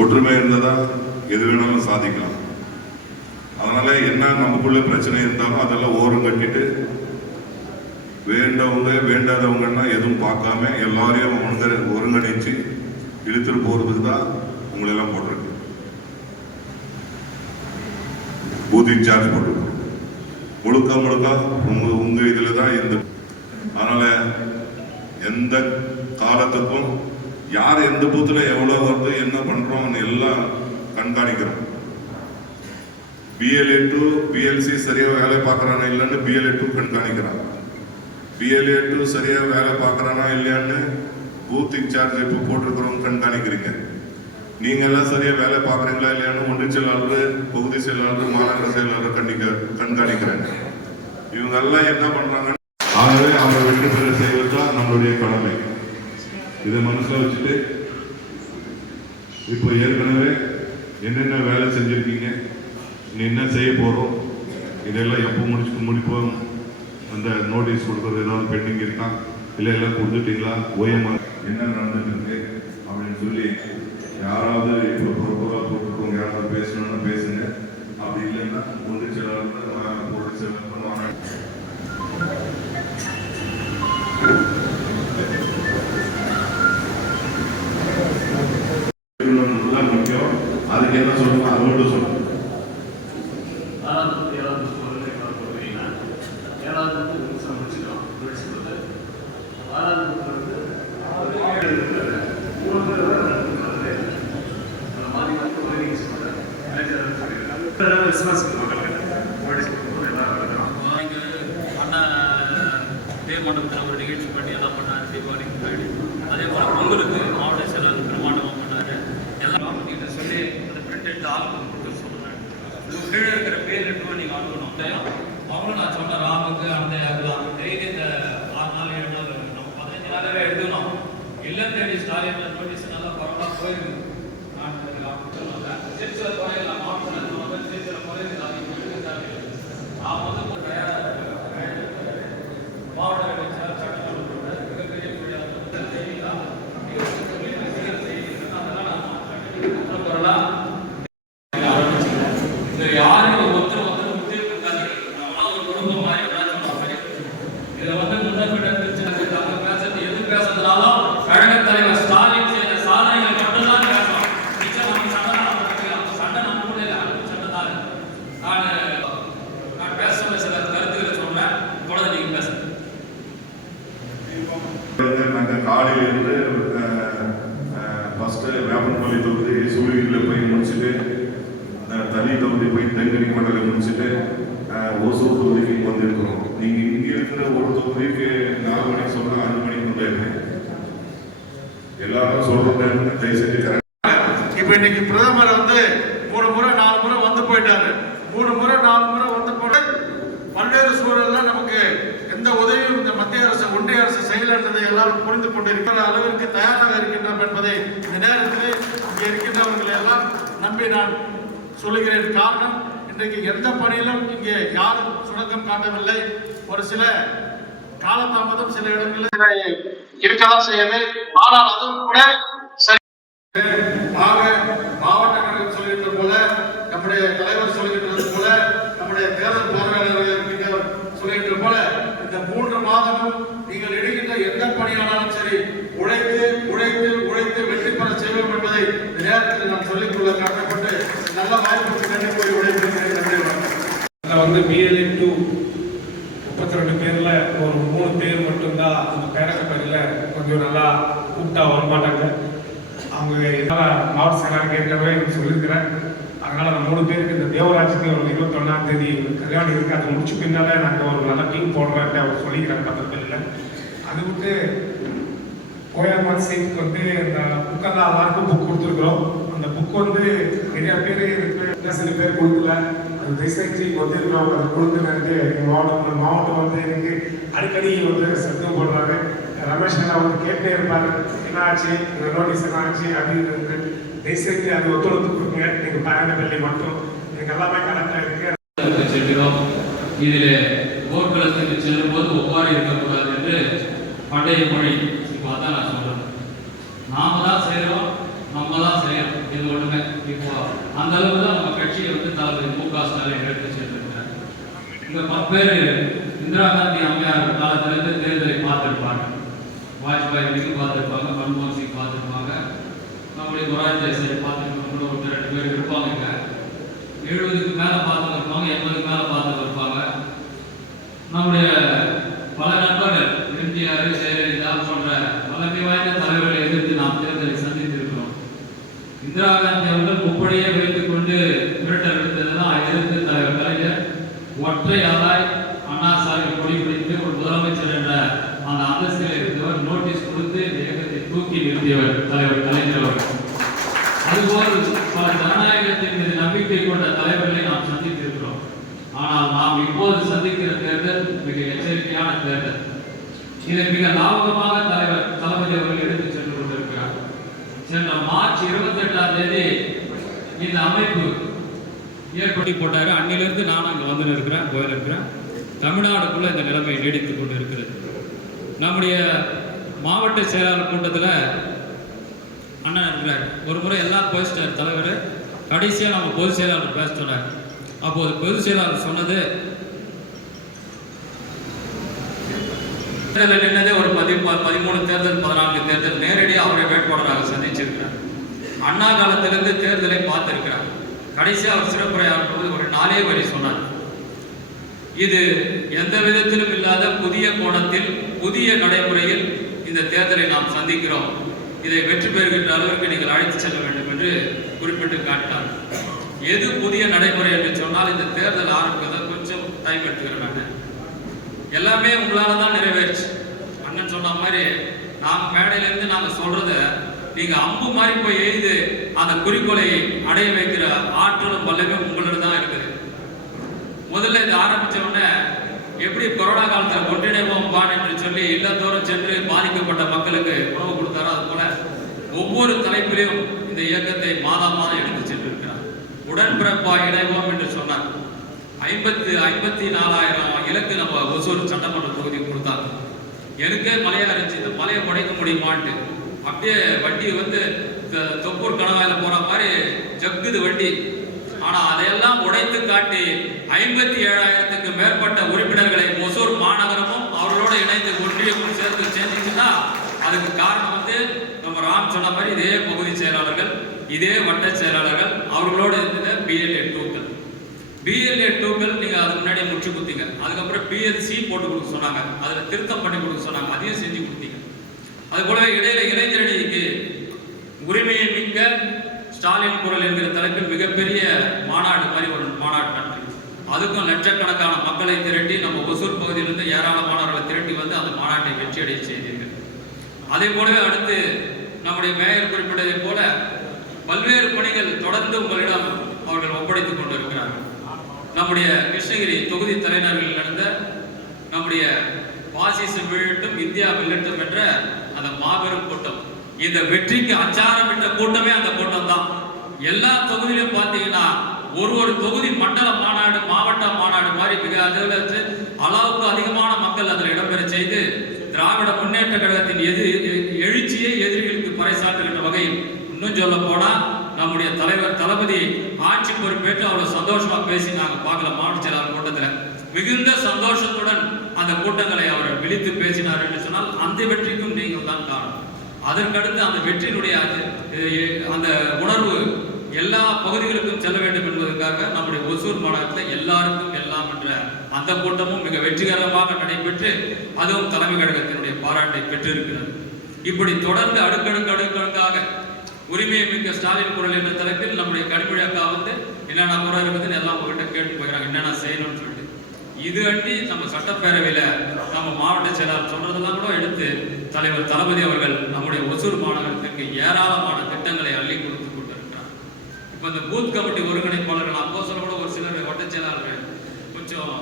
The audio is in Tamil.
ஒற்றுமை இருந்ததா? எது வேணாலும் சாதிக்கலாம். அதனால என்ன நமக்குள்ள பிரச்சனை இருந்தாலும் அதெல்லாம் ஓரம் கட்டிட்டு வேண்டவங்க வேண்டாதவங்கன்னா எதுவும் பார்க்காம எல்லாரையும் ஒருங்க ஒருங்கிணைச்சு இழுத்துட்டு போறதுக்கு தான் உங்களை எல்லாம் போட்டிருக்கு. பூத் இன்சார்ஜ் போட்டிருக்கு முழுக்க முழுக்க உங்க உங்க இதுல தான் இருந்து. அதனால எந்த காலத்துக்கும் யார் எந்த பூத்துல எவ்வளவு வருது என்ன பண்றோம் எல்லாம் கண்காணிக்கிறோம். பிஎல்ஏ டு பிஎல்சி சரியா வேலை பார்க்கறானா இல்லைன்னு பிஎல்ஏ டூ கண்காணிக்கிறான். பிஎல்ஏ டு சரியா வேலை பார்க்கறானா இல்லையான்னு பூத் இன்சார்ஜ் இப்போ போட்டிருக்கிறவங்க கண்காணிக்கிறீங்க. நீங்க எல்லாம் சரியா வேலை பார்க்குறீங்களா இல்லையான்னு ஒன்றிய செயலாளர் பகுதி செயலாளர் மாநகர செயலாளர் கண்டிக்க கண்காணிக்கிறாங்க. இவங்க எல்லாம் என்ன பண்றாங்க ஆகவே அவங்க வெற்றி பெற செய்வது தான் நம்மளுடைய கடமை. இதை மனசில் வச்சுட்டு இப்போ ஏற்கனவே என்னென்ன வேலை செஞ்சுருக்கீங்க என்ன செய்ய போகிறோம் இதெல்லாம் எப்போ முடிச்சு முடிப்போம் அந்த நோட்டீஸ் கொடுக்கறது ஏதாவது பெண்டிங் இருக்கா? இல்லை எல்லாம் கொடுத்துட்டீங்களா? ஓஎம்ஆர் என்ன நடந்துட்டு இருக்கு அப்படின்னு சொல்லி யாராவது இப்போ பொறுப்பாக போட்டுருக்கோங்க யாராவது பேசணும்னா பேசுங்க. அப்படி இல்லைன்னா ஒன்று செயலாளர் செலவு பண்ணுவாங்க. அதுக்கு என்ன சொல்லணும் அது மட்டும் சொல்லணும் விசுவாசம் மக்களுக்கு. ஓடிச்சு கொடுக்கும்போது எல்லாரும் வரணும் இங்கே அண்ணா பேர் மண்டபத்தில் ஒரு நிகழ்ச்சி பண்ணி எல்லாம் பண்ணார். தீபாவளிக்கு முன்னாடி. அதே போல் பொங்கலுக்கு மாவட்ட செயலாளர் பிரமாண்டமாக பண்ணார் எல்லாம் கிட்ட சொல்லி அந்த பிரிண்ட் எடுத்து ஆளுக்கு கொடுக்க சொல்லுறேன் கீழே இருக்கிற பேர் எடுத்து நீங்கள் அவங்களும் நான் சொன்ன ராமுக்கு அந்த அதெல்லாம் டெய்லி இந்த ஆறு நாள் ஏழு நாள் நம்ம பதினஞ்சு நாளாவே எழுதணும். இல்லம் தேடி ஸ்டாலின் நோட்டீஸ் நல்லா பரவாயில்ல போயிருக்கு நான் திருச்சியில் குறையில மாவட்டத்தில் திருச்சியில் குறையில நான் வந்து மாவட்ட அமைச்சர் சட்டமன்ற மிகப்பெரிய குறைலாம் இந்த யாரும் ஒருத்தர் ஒருத்தர் முத்திட்டு இருக்காங்க நம்மளாம் ஒரு குடும்பம் மாதிரி எல்லாம் சொல்றாங்க இதுல வந்து முன்னப்பிட்ட பிரிச்சு அவங்க பேசுறது எது பேசுறதுனாலும் கழக தலைவர் ஸ்டாலின் செய்த சாதனைகள் மட்டும்தான் பேசணும் நிச்சயம் நம்ம சண்டை நம்ம சண்டை நம்ம கூட இல்லை அது சண்டை தான் நான் நான் பேச சொல்ல சில கருத்துக்களை சொல்றேன் தொடர்ந்து நீங்க பேசுங்க நாங்கள் காலையில இருந்து ஃபர்ஸ்ட் வேப்பன்பள்ளி தொகுதி சூழலில் போய் முடிச்சுட்டு அஹ், தனி தொகுதி போய் தென்கனி மண்டலம் முடிச்சுட்டு அஹ், ஓசூர் தொகுதிக்கு வந்திருக்கிறோம் நீங்க இங்க இருக்கிற ஒரு தொகுதிக்கு நாலு மணிக்கு சொன்னா அஞ்சு மணிக்கு உள்ளே எல்லாரும் சொல்ற டைமுக்கு தயவு செஞ்சு correct இப்ப இன்னைக்கு பிரதமர் வந்து மூணு முறை நாலு முறை வந்து போயிட்டாரு மூணு முறை நாலு முறை வந்து போன பல்வேறு சூழல்ல நமக்கு எந்த உதவியும் இந்த மத்திய அரசு ஒன்றிய அரசு செய்யலன்றதை எல்லாரும் புரிந்து கொண்டு இருக்கிற அளவிற்கு தயாராக இருக்கின்றோம் என்பதை இந்த நேரத்தில் இங்கே இருக்கின்றவர்களை எல்லாம் நம்பி நான் சொல்லுகிறேன். காரணம் இன்றைக்கு எந்த பணியிலும் இங்கே யாரும் சுணக்கம் காட்டவில்லை. ஒரு சில காலதாமதம் சில இடங்களில் இருக்கதான் செய்யுது. ஆனால் அதுவும் கூட சரி. ஆக மாவட்ட கழகம் சொல்கின்ற போல நம்முடைய தலைவர் சொல்லி போல நம்முடைய தேர்தல் பார்வையாளர்கள் இருக்கின்ற சொல்கின்ற போல இந்த மூன்று மாதமும் நீங்கள் இடுகின்ற எந்த பணியானாலும் சரி உழைத்து உழைத்து உழைத்து வெற்றி பெற செய்வோம் என்பதை நேரத்தில் நான் சொல்லிக்கொள்ள காட்டப்பட்டு நல்ல வாய்ப்புக்கு நன்றி கூறி விடைபெறுகிறேன் வந்து பிஎல்ஏ டூ முப்பத்தி ரெண்டு பேரில் ஒரு மூணு பேர் மட்டும்தான் அந்த பேரக்கப்பதில் கொஞ்சம் நல்லா கூப்பிட்டா வரமாட்டாங்க அவங்க இதெல்லாம் மாவட்ட செயலாளர் ஏற்கனவே சொல்லியிருக்கிறேன் அதனால் அந்த மூணு பேருக்கு இந்த தேவராஜுக்கு ஒரு இருபத்தொன்னாம் தேதி கல்யாணம் இருக்குது அதை முடிச்சு பின்னாலே நாங்கள் ஒரு நல்ல டீம் போடுறேன் அவர் சொல்லிக்கிறேன் பத்திரத்தில். அது விட்டு ஓஎம்ஆர் சீட்டுக்கு வந்து இந்த புக்கெல்லாம் எல்லாருக்கும் புக் கொடுத்துருக்குறோம். அந்த புக் வந்து நிறைய பேர் இருக்கு. சில பேர் கொடுக்கல. அது வந்து இருக்கிறவங்க அதை கொடுத்துருக்கு எங்கள் மாவட்டம் மாவட்டம் வந்து எனக்கு அடிக்கடி வந்து சத்தம் போடுறாரு ரமேஷ் அண்ணா வந்து கேட்டே இருப்பாரு. என்ன ஆச்சு இந்த நோட்டீஸ் என்ன ஆச்சு அப்படின்னு திசைக்கு அது ஒத்துழைப்பு கொடுங்க. நீங்கள் பன்னெண்டு மட்டும். எனக்கு எல்லாமே கரெக்டாக இருக்கு. செல்கிறோம். இதில் போர்க்களத்துக்கு செல்லும் போது ஒவ்வாறு இருக்கக்கூடாது. பண்டைய மொழி. இப்போ அதான் நான் சொல்கிறேன் நாம தான் செய்கிறோம் நம்ம தான் செய்கிறோம் இது ஒன்றுமே இப்போ அந்த அளவுக்கு தான் நம்ம கட்சியை வந்து தளபதி மு க ஸ்டாலின் எடுத்து சென்றிருக்கிறார் இந்த பத்து பேர் இந்திரா காந்தி அம்மையார் காலத்திலிருந்து தேர்தலை பார்த்துருப்பாங்க. வாஜ்பாய் மிகு பார்த்துருப்பாங்க மன்மோகன் சிங் பார்த்துருப்பாங்க. நம்முடைய முராஜ் தேசாய் பார்த்துருக்கவங்க ஒரு ரெண்டு பேர் இருப்பாங்க இங்கே. எழுபதுக்கு மேலே பார்த்துருப்பாங்க இருப்பாங்க எண்பதுக்கு மேலே பார்த்துருப்பாங்க இருப்பாங்க நம்முடைய எம்ஜிஆர் ஜெயலலிதா போன்ற பழமை வாய்ந்த தலைவர்களை எதிர்த்து நாம் தேர்தலை சந்தித்திருக்கிறோம். இந்திரா காந்தி அவர்கள் முப்படையை வைத்துக் கொண்டு மிரட்டல் விடுத்ததெல்லாம் எதிர்த்து தலைவர் கலைஞர். ஒற்றை ஆளாய் அண்ணா சாஹிப் கொடி பிடித்து ஒரு முதலமைச்சர் என்ற அந்த அந்தஸ்தில் இருந்தவர் நோட்டீஸ் கொடுத்து இயக்கத்தை தூக்கி நிறுத்தியவர் தலைவர் கலைஞர் அவர்கள். அதுபோல் பல ஜனநாயகத்தின் மீது நம்பிக்கை கொண்ட தலைவர்களை நாம் சந்தித்திருக்கிறோம். ஆனால் நாம் இப்போது சந்திக்கிற தேர்தல் மிக எச்சரிக்கையான தேர்தல். இதை மிக லாபகமாக தலைவர் தளபதி அவர்கள் எடுத்து சென்று கொண்டிருக்கிறார். சென்ற மார்ச் இருபத்தி எட்டாம் தேதி இந்த அமைப்பு ஏற்படுத்தி போட்டாரு. அன்னிலிருந்து நானும் அங்கே வந்து இருக்கிறேன் போயிருக்கிறேன் தமிழ்நாடுக்குள்ள இந்த நிலைமை நீடித்துக் கொண்டு இருக்கிறது நம்முடைய மாவட்ட செயலாளர் கூட்டத்தில் அண்ணன் இருக்கிறார். ஒரு முறை எல்லாம் பேசிட்டார் தலைவர் கடைசியாக நம்ம பொதுச் செயலாளர் பேச சொன்னார். அப்போது பொதுச் செயலாளர் சொன்னது தேர்தலில் நின்னதே ஒரு பதி பதிமூணு தேர்தல் பதினான்கு தேர்தல் நேரடியாக அவரை வேட்பாளராக சந்திச்சிருக்கிறார். அண்ணா காலத்திலிருந்து தேர்தலை பார்த்திருக்கிறார். கடைசியாக அவர் சிறப்புரையாற்றும் போது ஒரு நாளே வரி சொன்னார். இது எந்த விதத்திலும் இல்லாத புதிய கோணத்தில் புதிய நடைமுறையில் இந்த தேர்தலை நாம் சந்திக்கிறோம். இதை வெற்றி பெறுகின்ற அளவிற்கு நீங்கள் அழைத்து செல்ல வேண்டும் என்று குறிப்பிட்டு காட்டினார். எது புதிய நடைமுறை என்று சொன்னால் இந்த தேர்தல் ஆரம்பிக்கிறத கொஞ்சம் டைம் எடுத்துக்கிறேன் நான். எல்லாமே உங்களால தான் நிறைவேறுச்சு. அண்ணன் சொன்ன மாதிரி நாம் மேடையிலேருந்து நாங்கள் சொல்றத நீங்க அம்பு மாதிரி போய் எழுது அந்த குறிக்கோளை அடைய வைக்கிற ஆற்றலும் வல்லமே உங்களோட தான் இருக்குது. முதல்ல இது ஆரம்பித்த உடனே எப்படி கொரோனா காலத்தில் ஒன்றிணைவோம் பான் என்று சொல்லி இல்லத்தோறும் சென்று பாதிக்கப்பட்ட மக்களுக்கு உணவு கொடுத்தாரோ அது போல ஒவ்வொரு தலைப்பிலையும் இந்த இயக்கத்தை மாதம் மாதம் எடுத்து சென்றிருக்கிறார். உடன்பிறப்பா இணைவோம் என்று சொன்னார். ஐம்பத்து ஐம்பத்தி நாலாயிரம் இலக்கு நம்ம ஒசூர் சட்டமன்ற தொகுதி கொடுத்தாங்க. எனக்கே மலையா இருந்துச்சு? இந்த மலையை உடைக்க முடியுமான்ட்டு. அப்படியே வண்டி வந்து தொப்பூர் கணவாயில் போற மாதிரி ஜக்குது வண்டி. ஆனா அதையெல்லாம் உடைத்து காட்டி ஐம்பத்தி ஏழாயிரத்துக்கு மேற்பட்ட உறுப்பினர்களை ஒசூர் மாநகரமும் அவர்களோடு இணைந்து ஒன்றியமும் சேர்த்து சேர்ந்துச்சுன்னா அதுக்கு காரணம் வந்து நம்ம ராம் சொன்ன மாதிரி இதே பகுதி செயலாளர்கள் இதே வட்ட செயலாளர்கள் அவர்களோடு இருந்தது பிஎல்ஏ டூக்கள் பிஎல்ஏ டூக்கள் நீங்கள் அதுக்கு முன்னாடி முற்றி கொடுத்தீங்க. அதுக்கப்புறம் பிஎல்சி போட்டு கொடுக்க சொன்னாங்க. அதில் திருத்தம் பண்ணி கொடுக்க சொன்னாங்க. அதையும் செஞ்சு கொடுத்தீங்க. அது போலவே இடையில இளைஞரணிக்கு உரிமையை மிக்க ஸ்டாலின் குரல் என்கிற தலைப்பில் மிகப்பெரிய மாநாடு மாதிரி ஒரு மாநாடு நடத்தி அதுக்கும் லட்சக்கணக்கான மக்களை திரட்டி நம்ம ஒசூர் பகுதியிலிருந்து ஏராளமானவர்களை திரட்டி வந்து அந்த மாநாட்டை வெற்றியடைய செய்தீர்கள். அதே போலவே அடுத்து நம்முடைய மேயர் குறிப்பிட்டதை போல பல்வேறு பணிகள் தொடர்ந்து உங்களிடம் அவர்கள் ஒப்படைத்துக் கொண்டிருக்கிறார்கள். நம்முடைய கிருஷ்ணகிரி தொகுதி தலைநகரில் நடந்த நம்முடைய பாசிசம் வீழட்டும் இந்தியா வெல்லட்டும் என்ற அந்த மாபெரும் கூட்டம். இந்த வெற்றிக்கு அச்சாரமிட்ட கூட்டமே அந்த கூட்டம் தான் எல்லா தொகுதியிலும் பார்த்தீங்கன்னா ஒரு ஒரு தொகுதி மண்டல மாநாடு மாவட்ட மாநாடு மாதிரி மிக அதிக அளவுக்கு அதிகமான மக்கள் அதில் இடம்பெற செய்து திராவிட முன்னேற்ற கழகத்தின் எதிர் எழுச்சியை எதிரிகளுக்கு பறைசாற்றுகின்ற வகையில் இன்னும் சொல்ல போனால் நம்முடைய தலைவர் தளபதி ஆட்சி பொறுப்பேற்று அவ்வளவு சந்தோஷமா பேசி நாங்கள் பார்க்கல. மாவட்ட செயலாளர் கூட்டத்துல. மிகுந்த சந்தோஷத்துடன் அந்த கூட்டங்களை அவர் விழித்து பேசினார் என்று சொன்னால் அந்த வெற்றிக்கும் நீங்கள் தான் காரணம். அதற்கடுத்து அந்த வெற்றியினுடைய அது- அந்த உணர்வு எல்லா பகுதிகளுக்கும் செல்ல வேண்டும் என்பதற்காக நம்முடைய ஒசூர் மாநகரத்தில் எல்லாருக்கும் எல்லாம் என்ற அந்த கூட்டமும் மிக வெற்றிகரமாக நடைபெற்று அதுவும் தலைமை கழகத்தினுடைய பாராட்டை பெற்றிருக்கிறது. இப்படி தொடர்ந்து அடுக்கடுக்கு அடுக்கடுக்காக உரிமையை மிக்க ஸ்டாலின் குரல் என்ற தலைப்பில் நம்முடைய கனிமொழி அக்கா வந்து என்னென்ன குறை இருக்குதுன்னு எல்லாம் உங்ககிட்ட கேட்டு போயிடறாங்க. என்னென்ன செய்யணும்னு சொல்லிட்டு. இது அண்டி நம்ம சட்டப்பேரவையில் நம்ம மாவட்ட செயலாளர் சொல்றதெல்லாம் கூட எடுத்து தலைவர் தளபதி அவர்கள் நம்முடைய ஒசூர் மாநகரத்திற்கு ஏராளமான திட்டங்களை அள்ளி கொடுத்து கொண்டிருக்கிறார். இப்போ இந்த பூத் கமிட்டி ஒருங்கிணைப்பாளர்கள் அப்போ சொல்ல கூட ஒரு சிலர் வட்ட செயலாளர்கள் கொஞ்சம்